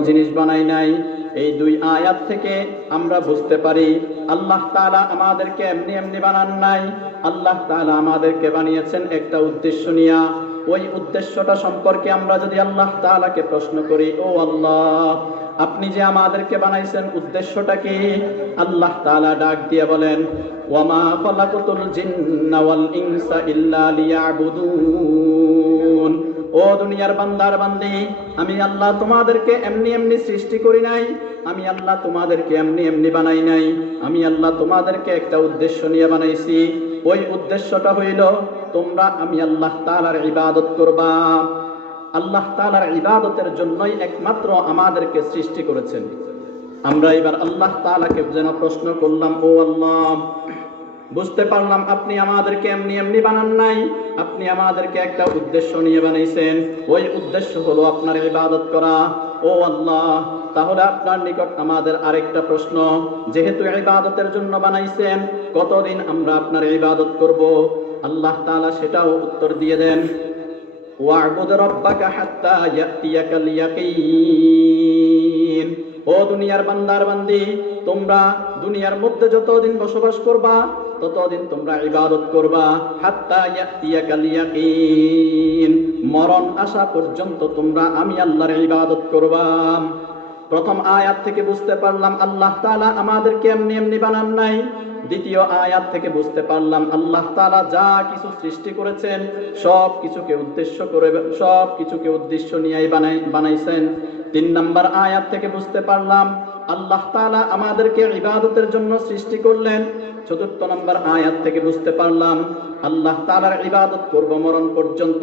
জিনিস বানাই নাই। এই দুই আয়াত থেকে আমরা বুঝতে পারি, আল্লাহ তাআলা আমাদেরকে এমনি এমনি বানান নাই। আল্লাহ তাআলা আমাদেরকে বানিয়েছেন একটা উদ্দেশ্য নিয়া। ওই উদ্দেশ্যটা সম্পর্কে আমরা যদি আল্লাহ তাআলাকে প্রশ্ন করি, ও আল্লাহ, আপনি যে আমাদেরকে বানাইছেন উদ্দেশ্যটা কি? আল্লাহ তাআলা ডাক দিয়ে বলেন ওয়ামা খালাকাতুল জিন্না ওয়াল ইনসা ইল্লা লিয়াবুদুন। ও দুনিয়ার বান্দার বান্দি, আমি আল্লাহ তোমাদেরকে এমনি এমনি সৃষ্টি করি নাই, আমি আল্লাহ তোমাদেরকে এমনি এমনি বানাই নাই, আমি আল্লাহ তোমাদেরকে একটা উদ্দেশ্য নিয়ে বানাইছি। ওই উদ্দেশ্যটা হইল, তোমরা আমি আল্লাহ তাআলার ইবাদত করবা। আল্লাহ তাআলার ইবাদতের জন্যই একমাত্র আমাদেরকে সৃষ্টি করেছেন। আমরা এবার আল্লাহ তাআলাকে যেন প্রশ্ন করলাম, ও আল্লাহ বুঝতে পারলাম আপনি আমাদেরকে এমনি এমনি বানান নাই। আপনি আমাদেরকে একটা উদ্দেশ্য নিয়ে বানাইছেন ওই উদ্দেশ্য হলো আপনার ইবাদত করা। ও আল্লাহ, তাহলে আপনার নিকট আমাদের আরেকটা প্রশ্ন। যেহেতু ইবাদতের জন্য বানাইছেন, কতদিন আমরা আপনার ইবাদত করব? আল্লাহ তাআলা সেটাও উত্তর দিয়ে দেন। ওয়া'বুদ রাব্বাকা হাত্তা ইয়াতিয়াকাল ইয়াকিন। দুনিয়ার বান্দার বান্দি, তোমরা দুনিয়ার মধ্যে যতদিন বসবাস করবা, ততদিন তোমরা ইবাদত করবা, হাত্তা মরণ আসা পর্যন্ত তোমরা আমি আল্লাহর ইবাদত করবা। প্রথম আয়াত থেকে বুঝতে পারলাম আল্লাহ তাআলা আমাদেরকে এমনি এমনি বানান নাই। দ্বিতীয় আয়াত থেকে বুঝতে পারলাম আল্লাহ তাআলা যা কিছু সৃষ্টি করেছেন সব কিছুকে উদ্দেশ্য করে সব কিছুকে উদ্দেশ্য নিয়েই বানাই, বানাইছেন। তিন নম্বর আয়াত থেকে বুঝতে পারলাম, আল্লাহ তাআলা আমাদেরকে ইবাদতের জন্য সৃষ্টি করলেন। চতুর্থ নম্বর আয়াত থেকে বুঝতে পারলাম, আল্লাহ তালার ইবাদত করব মরণ পর্যন্ত।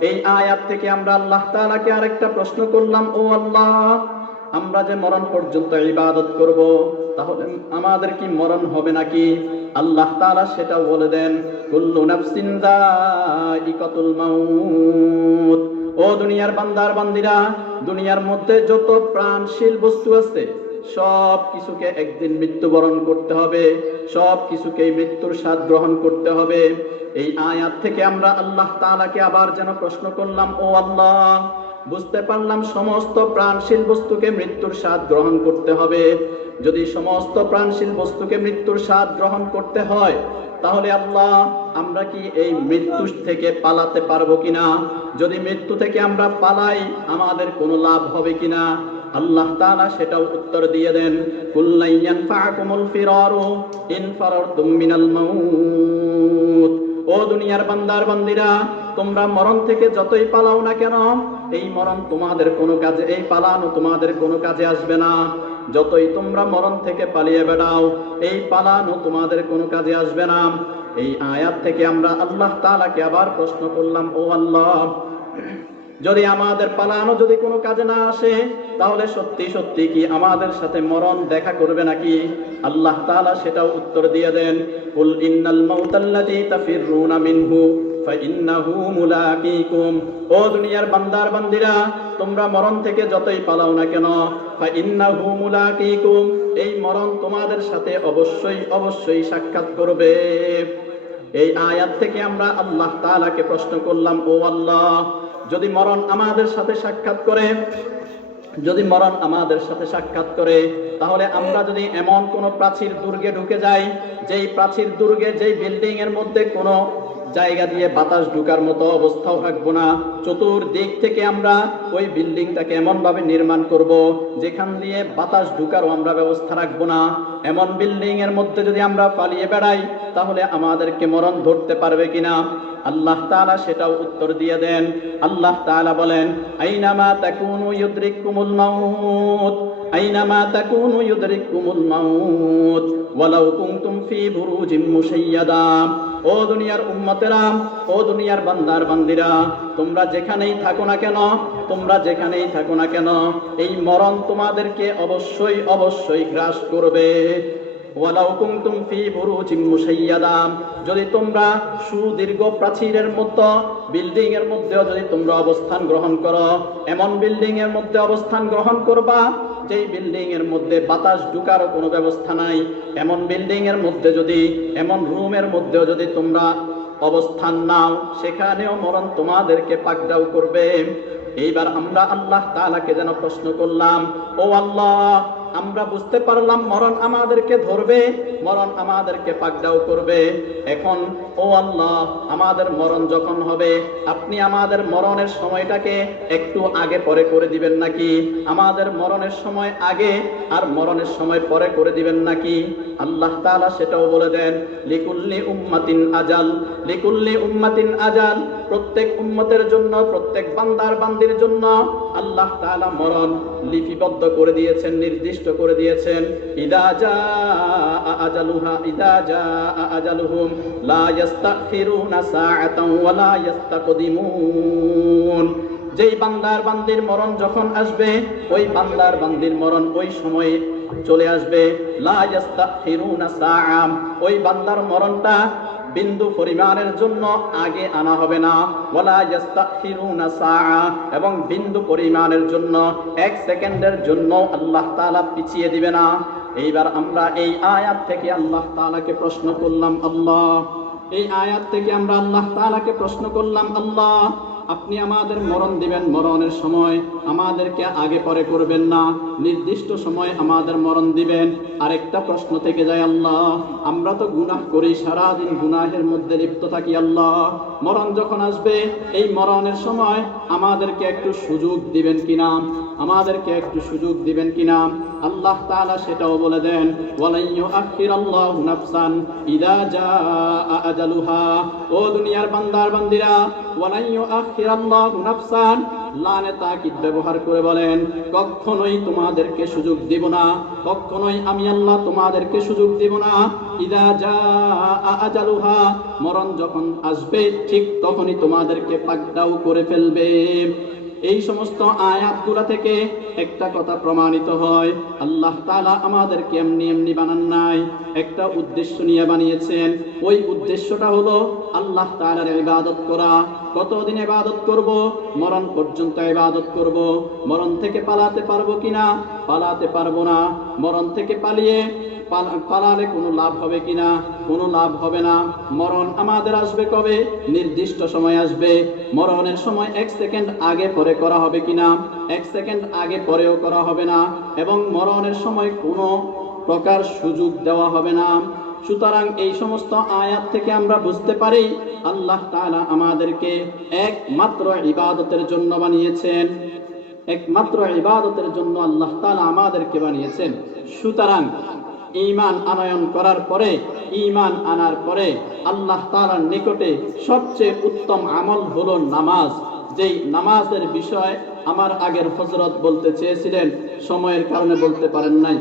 এই আয়াত থেকে আমরা আল্লাহ তাআলাকে আরেকটা প্রশ্ন করলাম, ও আল্লাহ, আমরা যে মরণ পর্যন্ত ইবাদত করব, তাহলে আমাদের কি মরণ হবে নাকি? আল্লাহ তাআলা সেটাও বলে দেন, কুল্লু নাফসিন যায়িকাতুল মাউত। ও দুনিয়ার বান্দার বান্দিরা, দুনিয়ার মধ্যে যত প্রাণশীল বস্তু আছে, সব কিছুকে একদিন মৃত্যুবরণ করতে হবে, সব কিছুকেই মৃত্যুর স্বাদ গ্রহণ করতে হবে। এই আয়াত থেকে আমরা আল্লাহ তালাকে আবার যেন প্রশ্ন করলাম, ও আল্লাহ বুঝতে পারলাম সমস্ত প্রাণশীল বস্তুকে মৃত্যুর স্বাদ গ্রহণ করতে হবে। যদি সমস্ত প্রাণশীল বস্তুকে মৃত্যুর স্বাদ গ্রহণ করতে হয়, তাহলে আল্লাহ, আমরা কি এই মৃত্যু থেকে পালাতে পারব কিনা? যদি মৃত্যু থেকে আমরা পালাই, আমাদের কোনো লাভ হবে কিনা? আল্লাহ তাআলা সেটাও উত্তর দিয়ে দেন কুল্লাইয়ান ফাকুমুল ফিরারু ইন ফারারতুম মিনাল মাউত। ও দুনিয়ার বান্দার বান্দিরা, তোমরা মরণ থেকে যতই পালাও না কেন এই মরণ তোমাদের কোনো কাজে, এই পালানো তোমাদের কোনো কাজে আসবে না। যতই তোমরা মরণ থেকে পালিয়ে বেড়াও, এই পালানো তোমাদের কোনো কাজে আসবে না। এই আয়াত থেকে আমরা আল্লাহ তাআলাকে আবার প্রশ্ন করলাম, ও আল্লাহ, যদি আমাদের পালানো যদি কোনো কাজে না আসে, তাহলে সত্যি সত্যি কি আমাদের সাথে মরণ দেখা করবে নাকি? আল্লাহ তাআলা সেটাও উত্তর দিয়ে দেন, কুল ইন্নাল মাউতাল্লাযী মিনহু। ও দুনিয়ার বান্দার বান্দিরা, তোমরা মরণ থেকে যতই পালাও না কেন এই মরণ তোমাদের সাথে অবশ্যই অবশ্যই সাক্ষাৎ করবে। এই আয়াত থেকে আমরা আল্লাহ তাআলাকে প্রশ্ন করলাম, ও আল্লাহ, যদি মরণ আমাদের সাথে সাক্ষাৎ করে, যদি মরণ আমাদের সাথে সাক্ষাৎ করে, তাহলে আমরা যদি এমন কোন প্রাচীর দুর্গে ঢুকে যাই, যেই প্রাচীর দুর্গে, যেই বিল্ডিং এর মধ্যে কোনো জায়গা দিয়ে বাতাস ঢুকার মতো অবস্থাও রাখব না। চতুর্দিক থেকে আমরা ওই বিল্ডিংটাকে এমন ভাবে নির্মাণ করব, যেখান দিয়ে বাতাস ঢুকারও আমরা ব্যবস্থা রাখব না। এমন বিল্ডিং এর মধ্যে যদি আমরা পালিয়ে বেড়াই, তাহলে আমাদেরকে মরণ ধরতে পারবে কিনা? আল্লাহ তাআলা সেটাও উত্তর দিয়ে দেন। আল্লাহ তাআলা বলেন, আইনামা তাকুনু আইনামা তাকুনু ইউদরিকুমুল মাউত, ওয়ালাউ কুনতুম ফি বুরুজিম মুশাইয়াদা। ও দুনিয়ার উম্মতেরা, ও দুনিয়ার বান্দার বান্দিরা, তোমরা যেখানেই থাকো না কেন, তোমরা যেখানেই থাকো না কেন, এই মরণ তোমাদেরকে অবশ্যই অবশ্যই গ্রাস করবে। ফি যদি তোমরা সুদীর্ঘ প্রাচীরের মতো বিল্ডিং এর মধ্যেও যদি তোমরা অবস্থান গ্রহণ করো, এমন বিল্ডিং এর মধ্যে অবস্থান গ্রহণ করবা, যেই বিল্ডিং এর মধ্যে বাতাস ঢুকার কোনো ব্যবস্থা নাই। এমন বিল্ডিং এর মধ্যে যদি, এমন রুমের মধ্যেও যদি তোমরা অবস্থান নাও, সেখানেও মরণ তোমাদেরকে পাকড়াও করবে। এইবার আমরা আল্লাহ তাআলাকে যেন প্রশ্ন করলাম, ও আল্লাহ, আমরা বুঝতে পারলাম মরণ আমাদেরকে ধরবে, মরণ আমাদেরকে পাকড়াও করবে। এখন, ও আল্লাহ, আমাদের মরণ যখন হবে, আপনি আমাদের মরণের সময়টাকে একটু আগে পরে করে দিবেন নাকি? আমাদের মরণের সময় আগে আর মরণের সময় পরে করে দিবেন নাকি? আল্লাহ তাআলা সেটাও বলে দেন, লিকুল্লি উম্মাতিন আজাল, লিকুল্লি উম্মাতিন আজাল প্রত্যেক উম্মতের জন্য, প্রত্যেক বান্দার বান্দির জন্য আল্লাহ তাআলা মরণ লিপিবদ্ধ করে দিয়েছেন, নির্দিষ্ট করে দিয়েছেন। ইদা জা আজালুহা, ইদা জা আজালুহুম, লা ইস্তাখিরুনা সাআতাও ওয়া লা ইস্তাকদিমুন যেই বান্দার বান্দির মরণ যখন আসবে, ওই বান্দার বান্দির মরণ ওই সময়ে চলে আসবে। ওই বান্দার মরণটা বিন্দু পরিমাণের জন্য আগে আনা হবে না। এবং বিন্দু পরিমাণের জন্য, এক সেকেন্ডের জন্য আল্লাহ তাআলা পিছিয়ে দিবে না। এইবার আমরা এই আয়াত থেকে আল্লাহ তালাকে প্রশ্ন করলাম, আল্লাহ। এই আয়াত থেকে আমরা আল্লাহ তালাকে প্রশ্ন করলাম, আল্লাহ। আপনি আমাদের মরণ দিবেন, মরণের সময় আমাদেরকে আগে পরে করবেন না। নির্দিষ্ট সময় আমাদের মরণ দিবেন। আরেকটা প্রশ্ন থেকে যায় আল্লাহ, আমরা তো গুনাহ করি, সারাদিন গুনাহের মধ্যে লিপ্ত থাকি আল্লাহ। মরণ যখন আসবে, এই মরণের সময় আমাদেরকে একটু সুযোগ দিবেন কিনা? আমাদেরকে একটু সুযোগ দিবেন কিনা? আল্লাহ তাআলা সেটাও বলে দেন নাফসান ইদা ও দুনিয়ার বান্দার বান্দিরা ওয়ালাইয়ু তাকিদ ব্যবহার করে বলেন, কখনোই তোমাদেরকে সুযোগ দিব না, কখনোই আমি আল্লাহ তোমাদেরকে সুযোগ দিব না। ইদা যা আজালুহা, মরণ যখন আসবে, ঠিক তখনই তোমাদেরকে পাকড়াও করে ফেলবে। এই সমস্ত আয়াতগুলা থেকে একটা কথা প্রমাণিত হয়, আল্লাহ তালা আমাদেরকে এমনি এমনি বানান নাই। একটা উদ্দেশ্য নিয়ে বানিয়েছেন, ওই উদ্দেশ্যটা হলো আল্লাহ তাআলার ইবাদত করা। কতদিন ইবাদত করব? মরণ পর্যন্ত এবাদত করব। মরণ থেকে পালাতে পারব কিনা? পালাতে পারব না। মরণ থেকে পালিয়ে পাল- পালালে কোনো লাভ হবে কিনা? কোনো লাভ হবে না। মরণ আমাদের আসবে কবে? নির্দিষ্ট সময় আসবে। মরণের সময় এক সেকেন্ড আগে পরে করা হবে কিনা? এক সেকেন্ড আগে পরেও করা হবে না। এবং মরণের সময় কোনো প্রকার সুযোগ দেওয়া হবে না। সুতরাং এই সমস্ত আয়াত থেকে আমরা বুঝতে পারি আল্লাহ তালা আমাদেরকে একমাত্র ইবাদতের জন্য বানিয়েছেন। একমাত্র ইবাদতের জন্য আল্লাহ তালা আমাদেরকে বানিয়েছেন। সুতরাং ঈমান আনয়ন করার পরে, ঈমান আনার পরে আল্লাহ তাআলার নিকটে সবচেয়ে উত্তম আমল হলো নামাজ। যেই নামাজের বিষয় আমার আগের হজরত বলতে চেয়েছিলেন, সময়ের কারণে বলতে পারেন নাই।